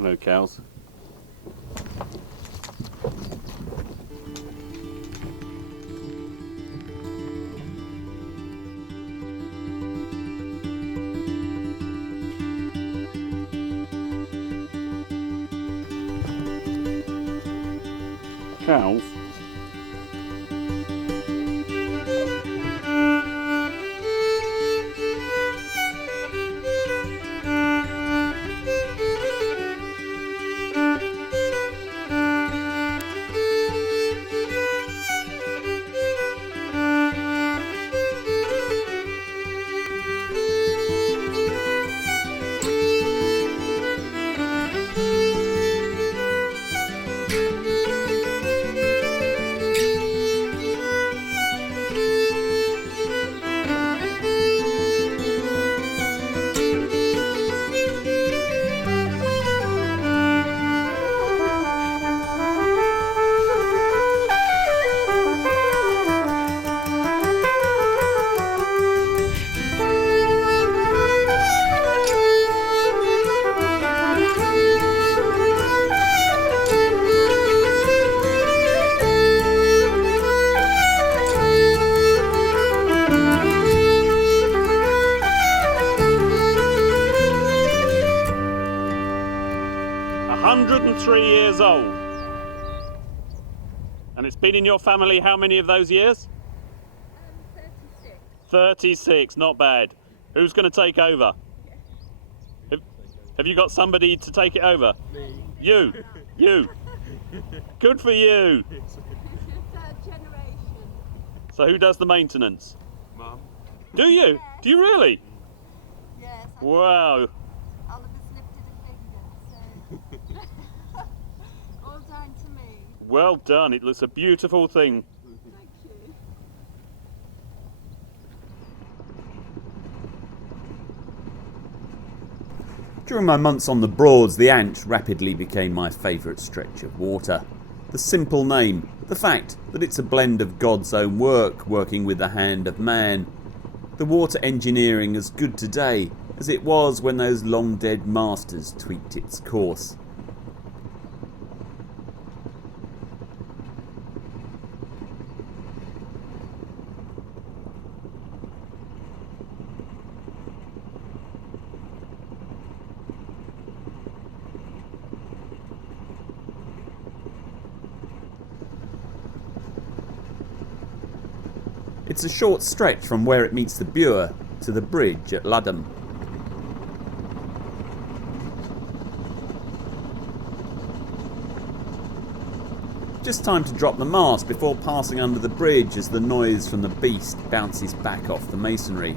Hello, cows. Cows. Years old. And it's been in your family how many of those years? 36. 36, not bad. Who's going to take over? Have you got somebody to take it over? Me. You. Good for you. Third generation. So who does the maintenance? Mum. Do you? Yes. Do you really? Yes. Wow. Oliver's lifted a finger, so all down to me. Well done. It looks a beautiful thing. Thank you. During my months on the Broads, the Ant rapidly became my favourite stretch of water. The simple name, the fact that it's a blend of God's own work working with the hand of man. The water engineering as good today as it was when those long dead masters tweaked its course. It's a short stretch from where it meets the Bure to the bridge at Ludham. Just time to drop the mast before passing under the bridge as the noise from the beast bounces back off the masonry.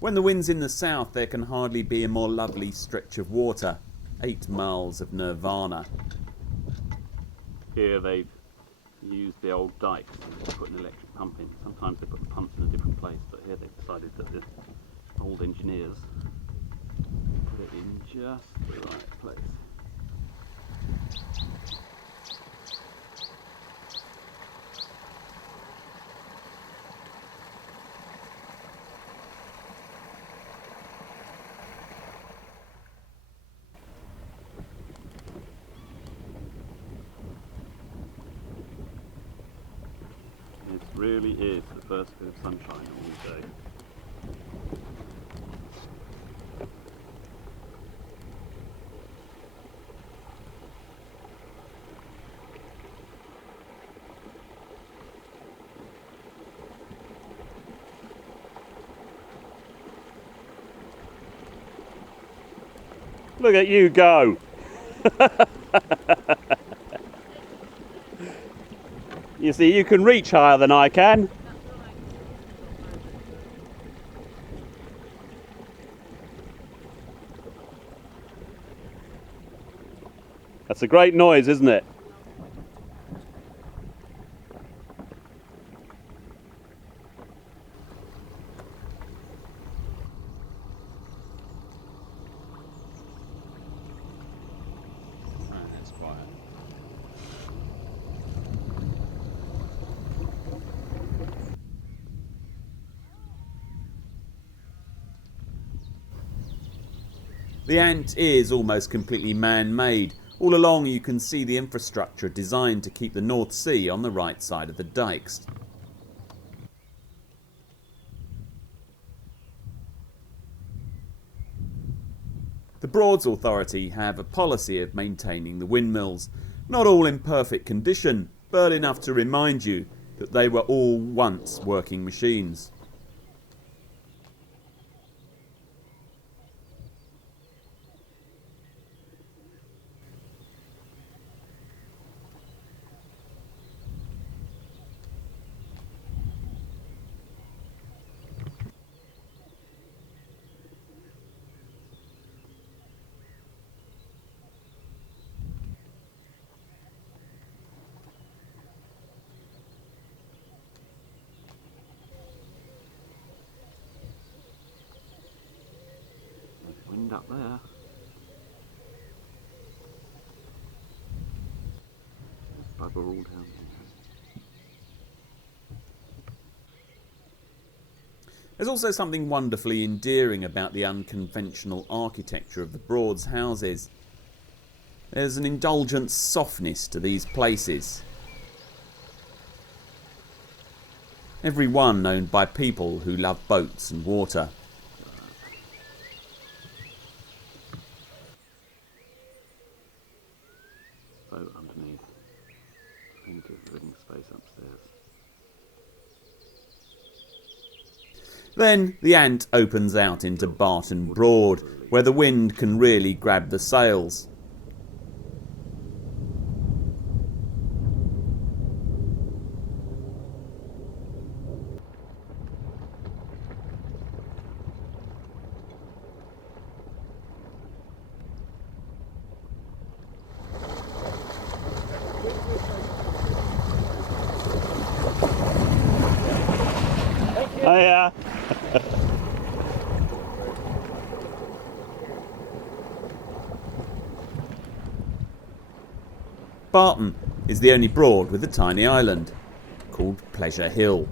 When the wind's in the south, there can hardly be a more lovely stretch of water. 8 miles of nirvana. Here they've used the old dikes to put an electric pump in. Sometimes they put the pumps in a different place, but here they've decided that the old engineers put it in just the right place. It really is the first bit of sunshine all day. Look at you go! You see, you can reach higher than I can. That's a great noise, isn't it? That's quiet. The ant is almost completely man-made. All along you can see the infrastructure designed to keep the North Sea on the right side of the dikes. The Broads Authority have a policy of maintaining the windmills, not all in perfect condition, but enough to remind you that they were all once working machines. Wind up there. Bugger all down here. There's also something wonderfully endearing about the unconventional architecture of the Broads' houses. There's an indulgent softness to these places. Every one owned by people who love boats and water. Boat underneath. Plenty of living space upstairs. Then the ant opens out into Barton Broad, where the wind can really grab the sails. Oh yeah. Barton is the only Broad with a tiny island, called Pleasure Hill.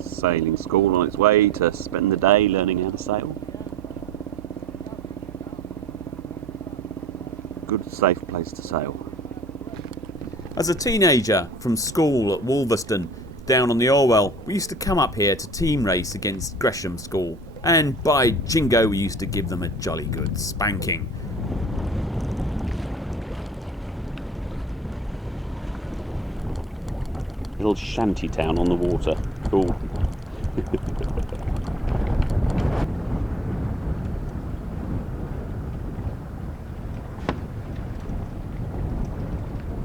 Sailing school on its way to spend the day learning how to sail. Good, safe place to sail. As a teenager from school at Wolverston, down on the Orwell, we used to come up here to team race against Gresham School, and by jingo we used to give them a jolly good spanking. Little shanty town on the water. Cool.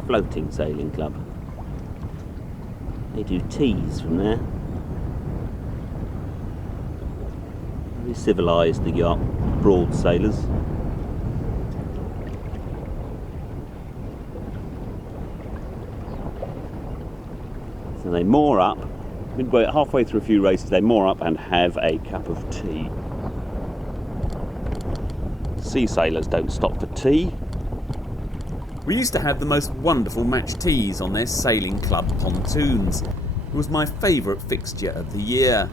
Floating sailing club. They do teas from there. Very civilised, the yacht Broad sailors. So they moor up, halfway through a few races they moor up and have a cup of tea. Sea sailors don't stop for tea. We used to have the most wonderful match teas on their sailing club pontoons. It was my favourite fixture of the year.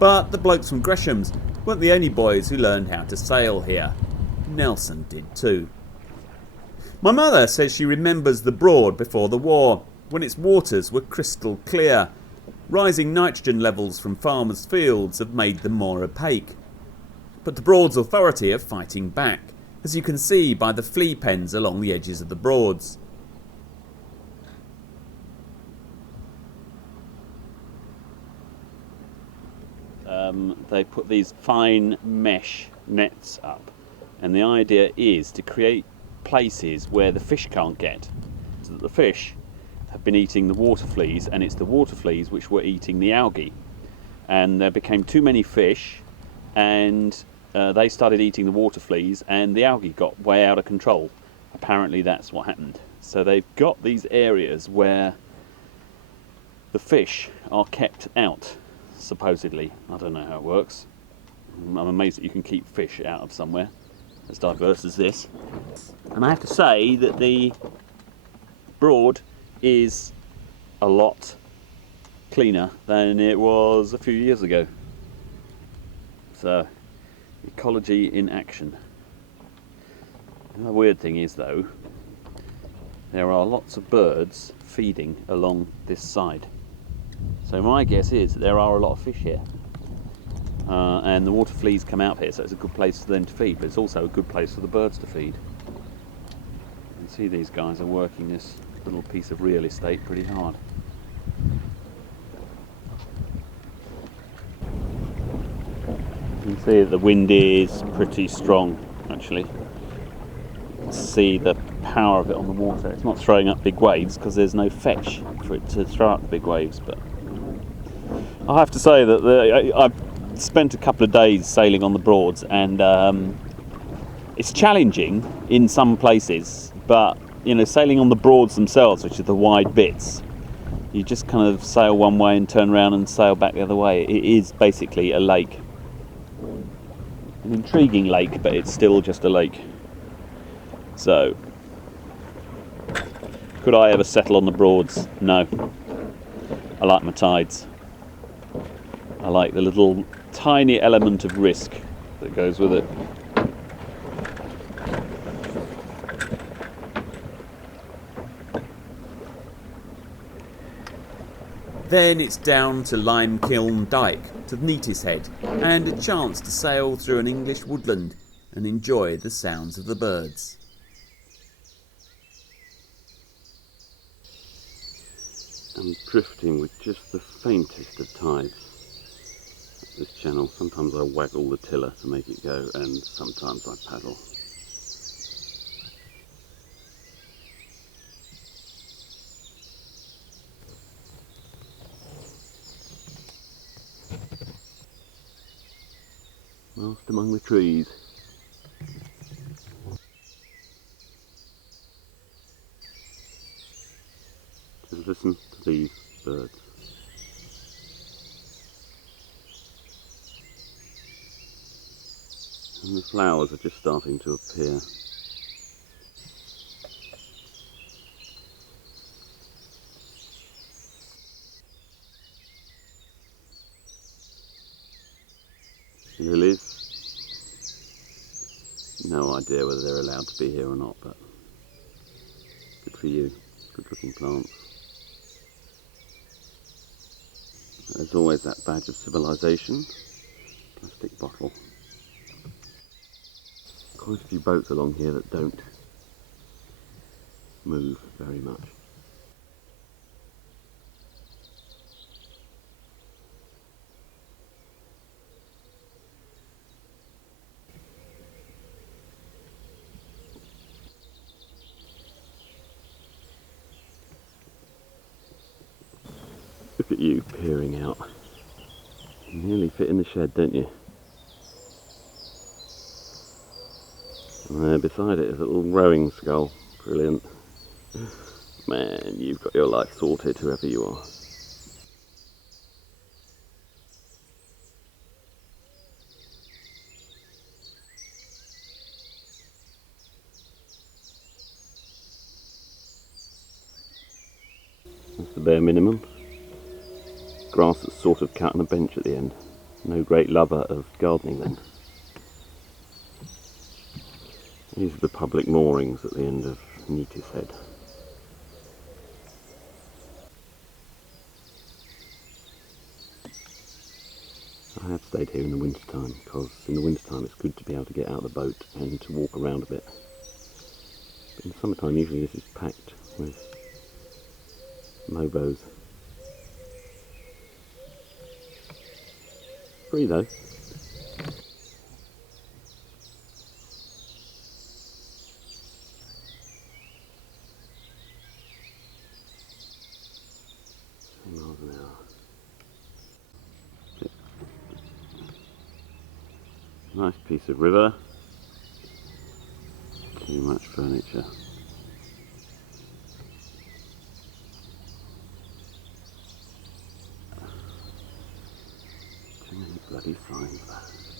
But the blokes from Gresham's weren't the only boys who learned how to sail here. Nelson did too. My mother says she remembers the Broad before the war, when its waters were crystal clear. Rising nitrogen levels from farmers' fields have made them more opaque. But the Broads Authority are fighting back, as you can see by the flea pens along the edges of the Broads. They put these fine mesh nets up, and the idea is to create places where the fish can't get, so that the fish have been eating the water fleas, and it's the water fleas which were eating the algae. and there became too many fish, and they started eating the water fleas, and the algae got way out of control. Apparently that's what happened. So they've got these areas where the fish are kept out, supposedly. I don't know how it works. I'm amazed that you can keep fish out of somewhere as diverse as this. And I have to say that the Broad is a lot cleaner than it was a few years ago. So, ecology in action. The weird thing is though, there are lots of birds feeding along this side. So my guess is that there are a lot of fish here. And the water fleas come out here, so it's a good place for them to feed, but it's also a good place for the birds to feed. You can see these guys are working this little piece of real estate pretty hard. You can see that the wind is pretty strong, actually. You can see the power of it on the water. It's not throwing up big waves because there's no fetch for it to throw up big waves, but I have to say that I've spent a couple of days sailing on the Broads, and it's challenging in some places, but you know, sailing on the Broads themselves, which are the wide bits, you just kind of sail one way and turn around and sail back the other way. It is basically a lake. An intriguing lake, but it's still just a lake. So, could I ever settle on the Broads? No. I like my tides. I like the little tiny element of risk that goes with it. Then it's down to Limekiln Dyke, to Neatishead, and a chance to sail through an English woodland and enjoy the sounds of the birds. I'm drifting with just the faintest of tides up this channel. Sometimes I waggle the tiller to make it go, and sometimes I paddle. Lost among the trees. Just listen to these birds. And the flowers are just starting to appear. Lilies. No idea whether they're allowed to be here or not, but good for you. Good looking plants. There's always that badge of civilization. Plastic bottle. Quite a few boats along here that don't move very much. Look at you peering out. You nearly fit in the shed, don't you? And there beside it is a little rowing scull. Brilliant. Man, you've got your life sorted, whoever you are. That's the bare minimum. Grass that's sort of cut on a bench at the end. No great lover of gardening then. These are the public moorings at the end of Neatishead. I have stayed here in the winter time because in the winter time it's good to be able to get out of the boat and to walk around a bit. But in the summertime usually this is packed with mobos. Free though. Miles an hour. Nice piece of river. Too much furniture. Too many bloody signs there.